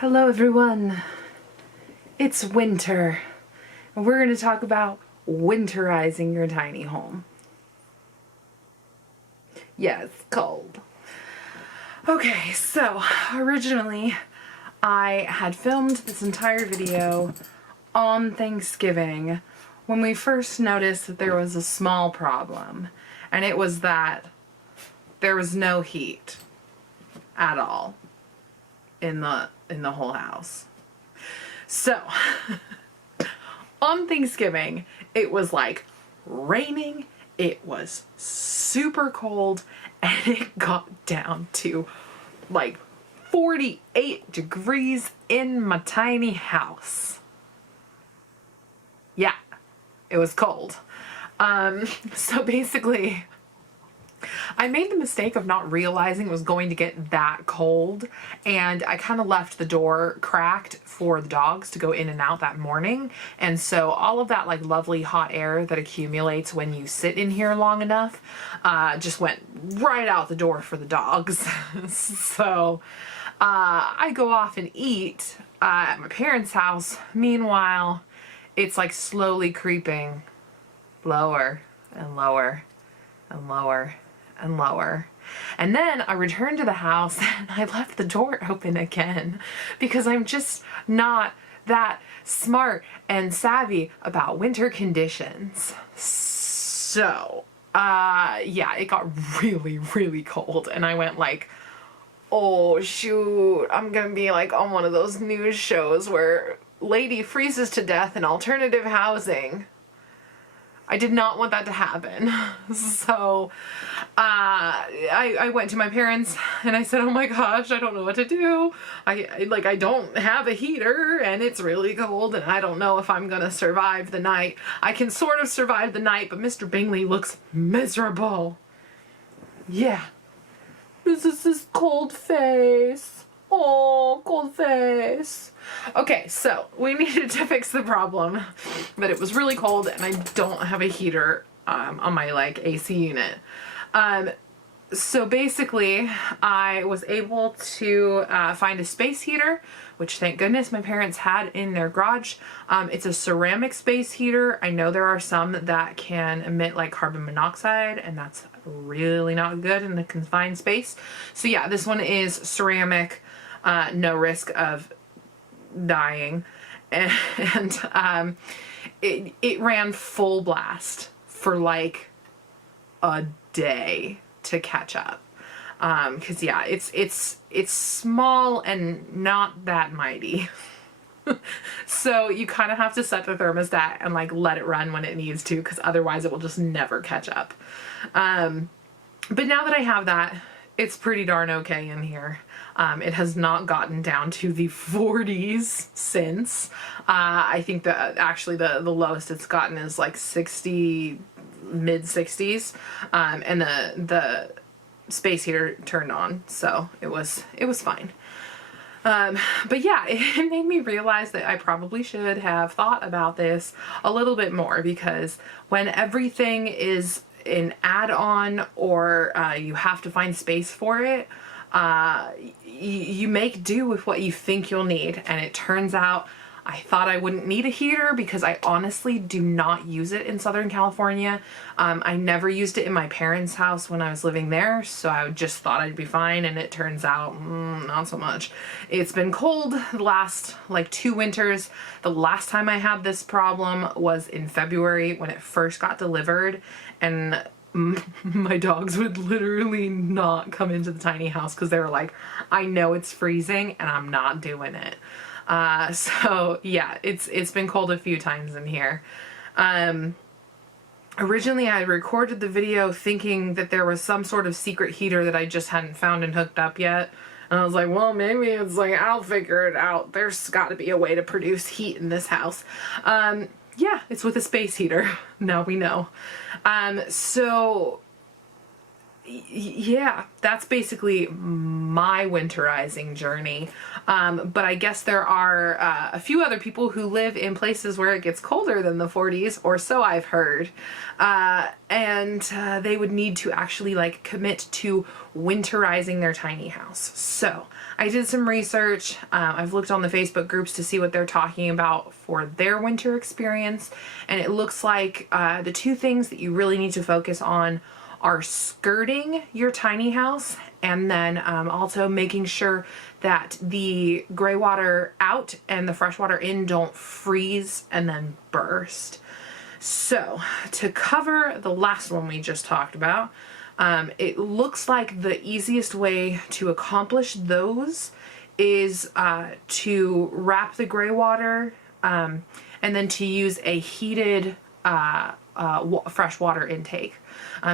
Hello everyone, it's winter, and we're going to talk about winterizing your tiny home. Yeah, it's cold. Okay, so originally I had filmed this entire video on Thanksgiving when we first noticed that there was a small problem, and it was that there was no heat at all in the whole house. So on Thanksgiving, it was like raining, it was super cold, and it got down to like 48 degrees in my tiny house. Yeah, it was cold. So basically, I made the mistake of not realizing it was going to get that cold, and I kind of left the door cracked for the dogs to go in and out that morning, and so all of that like lovely hot air that accumulates when you sit in here long enough just went right out the door for the dogs. So I go off and eat at my parents' house. Meanwhile, it's like slowly creeping lower and lower and lower and lower. And then I returned to the house and I left the door open again because I'm just not that smart and savvy about winter conditions. So, yeah, it got really, really cold, and I went like, oh shoot, I'm gonna be like on one of those news shows where lady freezes to death in alternative housing. I did not want that to happen. So I went to my parents and I said, oh my gosh, I don't know what to do. I don't have a heater and it's really cold and I don't know if I'm gonna survive the night. I can sort of survive the night, but Mr. Bingley looks miserable. Yeah. This is his cold face. Oh, cold face. Okay, so we needed to fix the problem, but it was really cold and I don't have a heater on my like AC unit. So basically I was able to find a space heater, which thank goodness my parents had in their garage. It's a ceramic space heater. I know there are some that can emit like carbon monoxide, and that's really not good in a confined space. So yeah, this one is ceramic, no risk of dying, and it ran full blast for like a day to catch up, because yeah, it's small and not that mighty. So you kind of have to set the thermostat and like let it run when it needs to, because otherwise it will just never catch up. But now that I have that, it's pretty darn okay in here. It has not gotten down to the 40s since. I think that actually the lowest it's gotten is like 60, mid 60s. And the space heater turned on, so it was fine. But yeah, it made me realize that I probably should have thought about this a little bit more, because when everything is an add-on or you have to find space for it, you make do with what you think you'll need. And it turns out I thought I wouldn't need a heater because I honestly do not use it in Southern California. I never used it in my parents' house when I was living there, so I just thought I'd be fine, and it turns out not so much. It's been cold the last like 2 winters. The last time I had this problem was in February when it first got delivered, and my dogs would literally not come into the tiny house because they were like, I know it's freezing and I'm not doing it. So yeah, it's been cold a few times in here. Originally I recorded the video thinking that there was some sort of secret heater that I just hadn't found and hooked up yet. And I was like, well, maybe it's like, I'll figure it out. There's got to be a way to produce heat in this house. Yeah, it's with a space heater. Now we know. So Yeah, that's basically my winterizing journey. But I guess there are a few other people who live in places where it gets colder than the 40s, or so I've heard. And they would need to actually like commit to winterizing their tiny house. So I did some research. I've looked on the Facebook groups to see what they're talking about for their winter experience. And it looks like the two things that you really need to focus on are skirting your tiny house, and then also making sure that the gray water out and the fresh water in don't freeze and then burst. So to cover the last one we just talked about, it looks like the easiest way to accomplish those is to wrap the gray water and then to use a heated fresh water intake.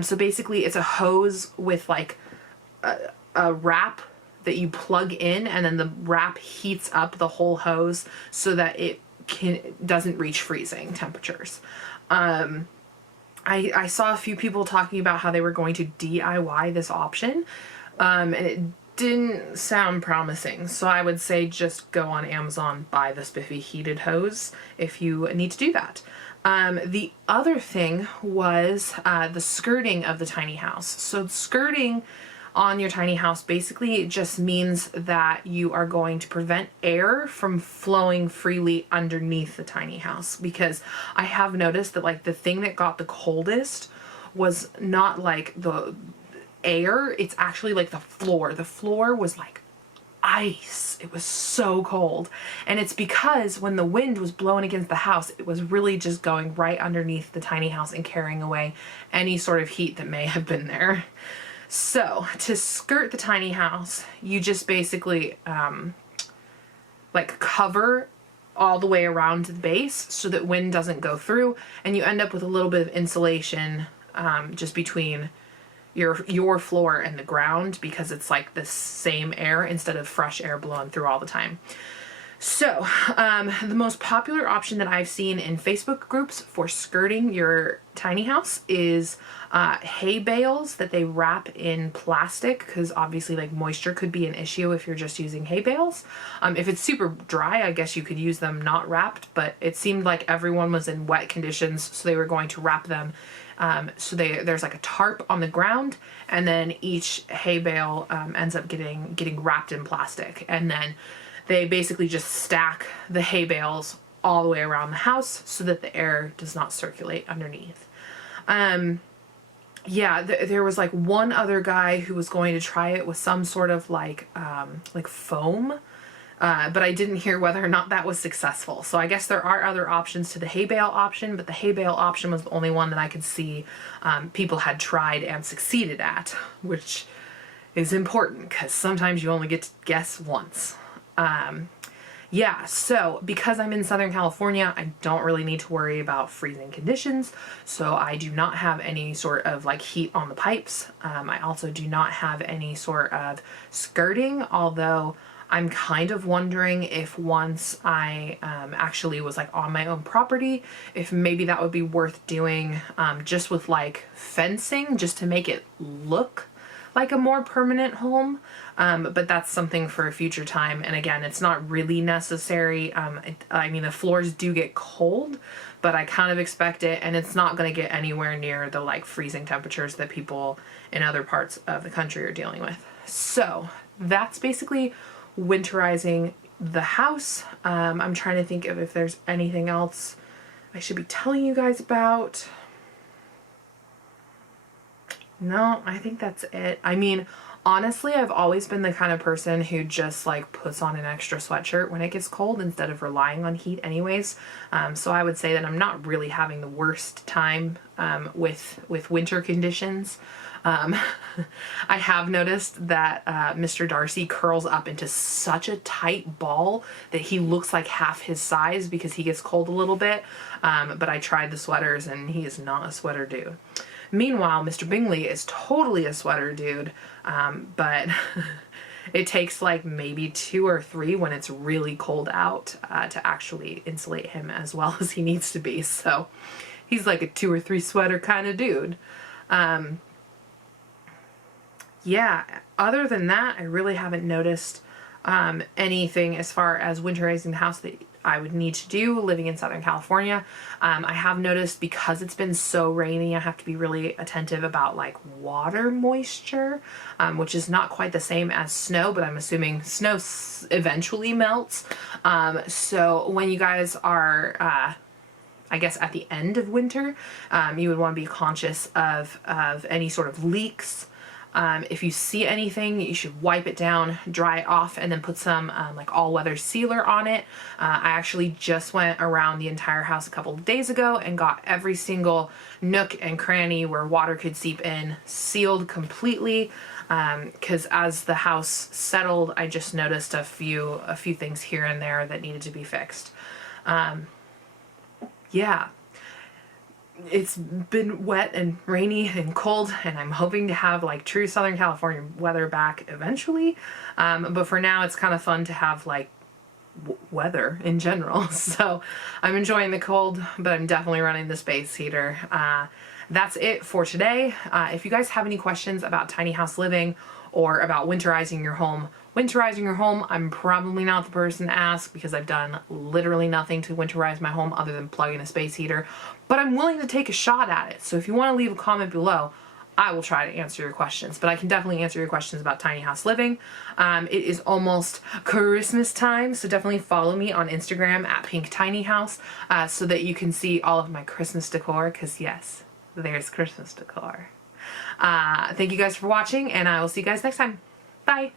So basically it's a hose with like a wrap that you plug in, and then the wrap heats up the whole hose so that it doesn't reach freezing temperatures. I saw a few people talking about how they were going to DIY this option, and it didn't sound promising. So I would say just go on Amazon, buy the spiffy heated hose if you need to do that. The other thing was the skirting of the tiny house. So skirting on your tiny house basically just means that you are going to prevent air from flowing freely underneath the tiny house, because I have noticed that like the thing that got the coldest was not like the air, it's actually like the floor. The floor was like ice. It was so cold. And it's because when the wind was blowing against the house, it was really just going right underneath the tiny house and carrying away any sort of heat that may have been there. So to skirt the tiny house, you just basically like cover all the way around the base so that wind doesn't go through, and you end up with a little bit of insulation just between your floor and the ground, because it's like the same air instead of fresh air blowing through all the time. So the most popular option that I've seen in Facebook groups for skirting your tiny house is hay bales that they wrap in plastic, because obviously like moisture could be an issue if you're just using hay bales. If it's super dry, I guess you could use them not wrapped, but it seemed like everyone was in wet conditions, so they were going to wrap them. So there's like a tarp on the ground, and then each hay bale ends up getting wrapped in plastic, and then they basically just stack the hay bales all the way around the house so that the air does not circulate underneath. Yeah, there was like one other guy who was going to try it with some sort of like foam, but I didn't hear whether or not that was successful. So I guess there are other options to the hay bale option, but the hay bale option was the only one that I could see people had tried and succeeded at, which is important because sometimes you only get to guess once. Yeah, so because I'm in Southern California, I don't really need to worry about freezing conditions. So I do not have any sort of like heat on the pipes. I also do not have any sort of skirting, although I'm kind of wondering if once I actually was like on my own property, if maybe that would be worth doing just with like fencing, just to make it look like a more permanent home. But that's something for a future time. And again, it's not really necessary. I mean, the floors do get cold, but I kind of expect it, and it's not going to get anywhere near the like freezing temperatures that people in other parts of the country are dealing with. So that's basically winterizing the house. I'm trying to think of if there's anything else I should be telling you guys about. No, I think that's it. I mean, honestly, I've always been the kind of person who just like puts on an extra sweatshirt when it gets cold instead of relying on heat anyways. So I would say that I'm not really having the worst time with winter conditions. I have noticed that Mr. Darcy curls up into such a tight ball that he looks like half his size because he gets cold a little bit. But I tried the sweaters and he is not a sweater dude. Meanwhile, Mr. Bingley is totally a sweater dude, but it takes like maybe 2 or 3 when it's really cold out to actually insulate him as well as he needs to be. So he's like a 2 or 3 sweater kind of dude. yeah, other than that, I really haven't noticed anything as far as winterizing the house that I would need to do living in Southern California. I have noticed because it's been so rainy, I have to be really attentive about like water moisture, which is not quite the same as snow, but I'm assuming snow eventually melts. So when you guys are, I guess at the end of winter, you would want to be conscious of any sort of leaks. If you see anything, you should wipe it down, dry it off, and then put some like all-weather sealer on it. I actually just went around the entire house a couple of days ago and got every single nook and cranny where water could seep in sealed completely. Because as the house settled, I just noticed a few things here and there that needed to be fixed. Yeah. It's been wet and rainy and cold, and I'm hoping to have like true Southern California weather back eventually. But for now, it's kind of fun to have like weather in general. So I'm enjoying the cold, but I'm definitely running the space heater. That's it for today. If you guys have any questions about tiny house living or about winterizing your home, I'm probably not the person to ask because I've done literally nothing to winterize my home other than plug in a space heater, but I'm willing to take a shot at it. So if you want to leave a comment below, I will try to answer your questions, but I can definitely answer your questions about tiny house living. It is almost Christmas time, so definitely follow me on Instagram at pinktinyhouse so that you can see all of my Christmas decor, because yes, there's Christmas decor. Thank you guys for watching, and I will see you guys next time. Bye!